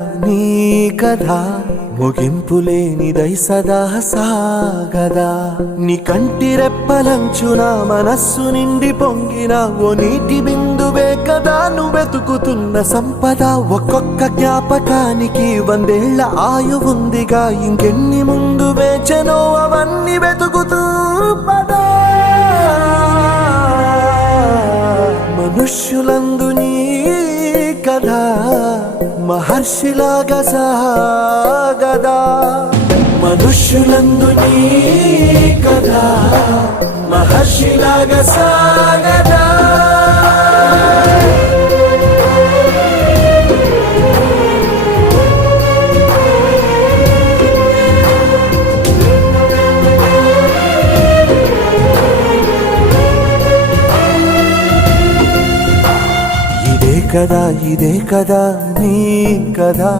నీ కథ ముగింపులేనిదై సదా సాగదా నీ కంటి రెప్పలంచున మనస్సు నిండి పొంగిన ఓ నీటి బిందువే కదా నువ్వెతుకుతున్న సంపద ఒక్కొక్క జ్ఞాపకానికి 100 ఏళ్ల ఆయువుందిగా ఇంకెన్ని ముందు వేచనో అవన్నీ వెతుకుతూ పదా మనుష్యులందు నీ కథ మహర్షిలాగా సాగదా మనుష్యులందు నీ కథ మహర్షిలాగా సాగదా ఇదే కదా నీ కథ